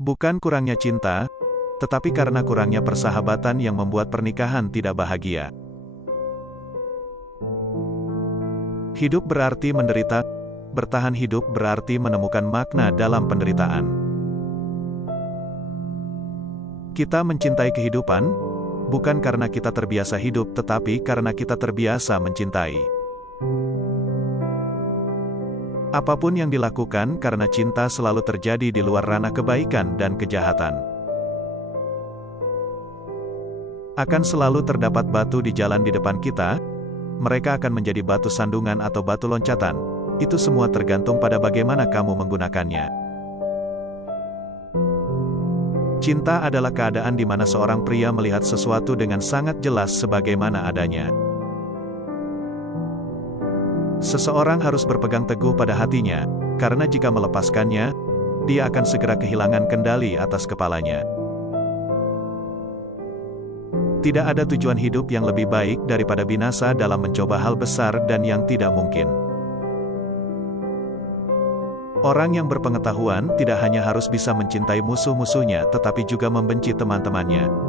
Bukan kurangnya cinta, tetapi karena kurangnya persahabatan yang membuat pernikahan tidak bahagia. Hidup berarti menderita, bertahan hidup berarti menemukan makna dalam penderitaan. Kita mencintai kehidupan, bukan karena kita terbiasa hidup tetapi karena kita terbiasa mencintai. Apapun yang dilakukan karena cinta selalu terjadi di luar ranah kebaikan dan kejahatan. Akan selalu terdapat batu di jalan di depan kita, mereka akan menjadi batu sandungan atau batu loncatan. Itu semua tergantung pada bagaimana kamu menggunakannya. Cinta adalah keadaan di mana seorang pria melihat sesuatu dengan sangat jelas sebagaimana adanya. Seseorang harus berpegang teguh pada hatinya, karena jika melepaskannya, dia akan segera kehilangan kendali atas kepalanya. Tidak ada tujuan hidup yang lebih baik daripada binasa dalam mencoba hal besar dan yang tidak mungkin. Orang yang berpengetahuan tidak hanya harus bisa mencintai musuh-musuhnya tetapi juga membenci teman-temannya.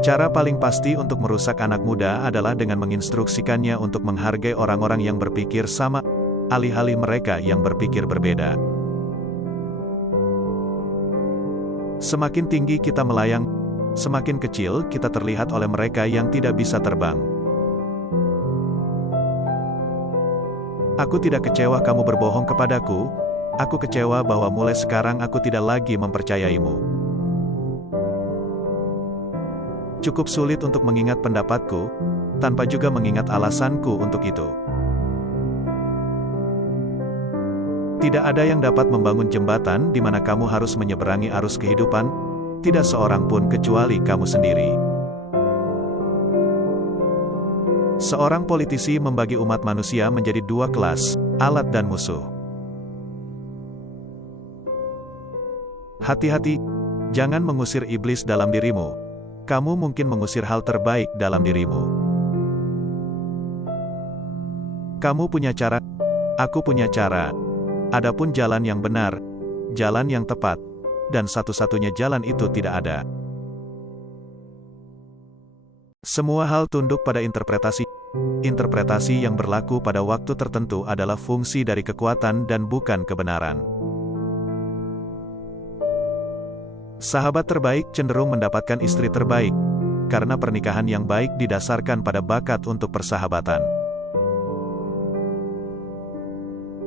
Cara paling pasti untuk merusak anak muda adalah dengan menginstruksikannya untuk menghargai orang-orang yang berpikir sama, alih-alih mereka yang berpikir berbeda. Semakin tinggi kita melayang, semakin kecil kita terlihat oleh mereka yang tidak bisa terbang. Aku tidak kecewa kamu berbohong kepadaku, aku kecewa bahwa mulai sekarang aku tidak lagi mempercayaimu. Cukup sulit untuk mengingat pendapatku, tanpa juga mengingat alasanku untuk itu. Tidak ada yang dapat membangun jembatan di mana kamu harus menyeberangi arus kehidupan, tidak seorang pun kecuali kamu sendiri. Seorang politisi membagi umat manusia menjadi dua kelas, alat dan musuh. Hati-hati, jangan mengusir iblis dalam dirimu. Kamu mungkin mengusir hal terbaik dalam dirimu. Kamu punya cara, aku punya cara. Adapun jalan yang benar, jalan yang tepat, dan satu-satunya jalan itu tidak ada. Semua hal tunduk pada interpretasi. Interpretasi yang berlaku pada waktu tertentu adalah fungsi dari kekuatan dan bukan kebenaran. Sahabat terbaik cenderung mendapatkan istri terbaik, karena pernikahan yang baik didasarkan pada bakat untuk persahabatan.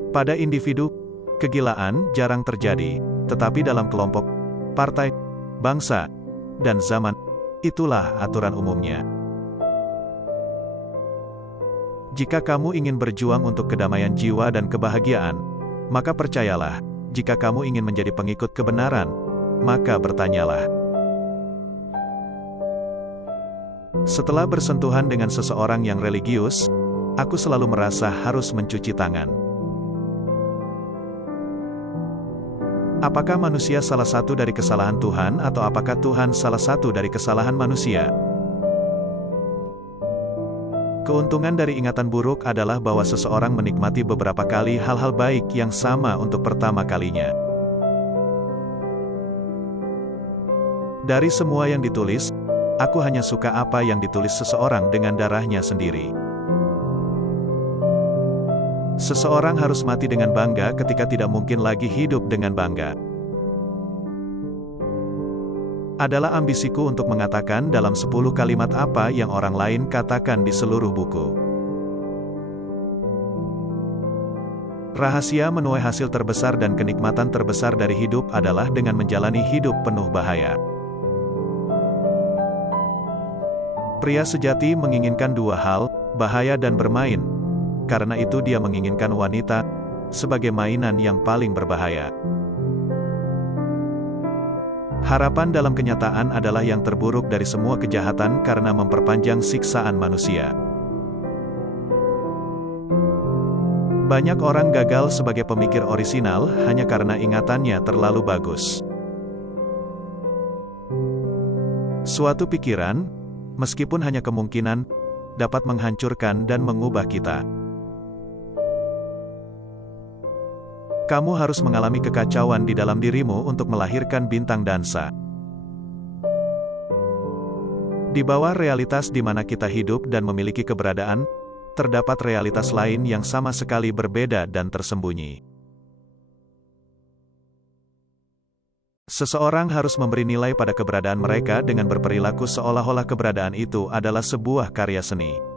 Pada individu, kegilaan jarang terjadi, tetapi dalam kelompok, partai, bangsa, dan zaman, itulah aturan umumnya. Jika kamu ingin berjuang untuk kedamaian jiwa dan kebahagiaan, maka percayalah, jika kamu ingin menjadi pengikut kebenaran, maka bertanyalah. Setelah bersentuhan dengan seseorang yang religius, aku selalu merasa harus mencuci tangan. Apakah manusia salah satu dari kesalahan Tuhan atau apakah Tuhan salah satu dari kesalahan manusia? Keuntungan dari ingatan buruk adalah bahwa seseorang menikmati beberapa kali hal-hal baik yang sama untuk pertama kalinya. Dari semua yang ditulis, aku hanya suka apa yang ditulis seseorang dengan darahnya sendiri. Seseorang harus mati dengan bangga ketika tidak mungkin lagi hidup dengan bangga. Adalah ambisiku untuk mengatakan dalam 10 kalimat apa yang orang lain katakan di seluruh buku. Rahasia menuai hasil terbesar dan kenikmatan terbesar dari hidup adalah dengan menjalani hidup penuh bahaya. Pria sejati menginginkan dua hal, bahaya dan bermain. Karena itu dia menginginkan wanita sebagai mainan yang paling berbahaya. Harapan dalam kenyataan adalah yang terburuk dari semua kejahatan karena memperpanjang siksaan manusia. Banyak orang gagal sebagai pemikir orisinal hanya karena ingatannya terlalu bagus. Suatu pikiran, meskipun hanya kemungkinan, dapat menghancurkan dan mengubah kita. Kamu harus mengalami kekacauan di dalam dirimu untuk melahirkan bintang dansa. Di bawah realitas di mana kita hidup dan memiliki keberadaan, terdapat realitas lain yang sama sekali berbeda dan tersembunyi. Seseorang harus memberi nilai pada keberadaan mereka dengan berperilaku seolah-olah keberadaan itu adalah sebuah karya seni.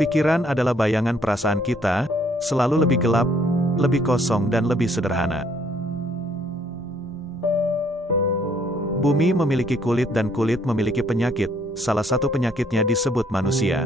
Pikiran adalah bayangan perasaan kita, selalu lebih gelap, lebih kosong dan lebih sederhana. Bumi memiliki kulit dan kulit memiliki penyakit, salah satu penyakitnya disebut manusia.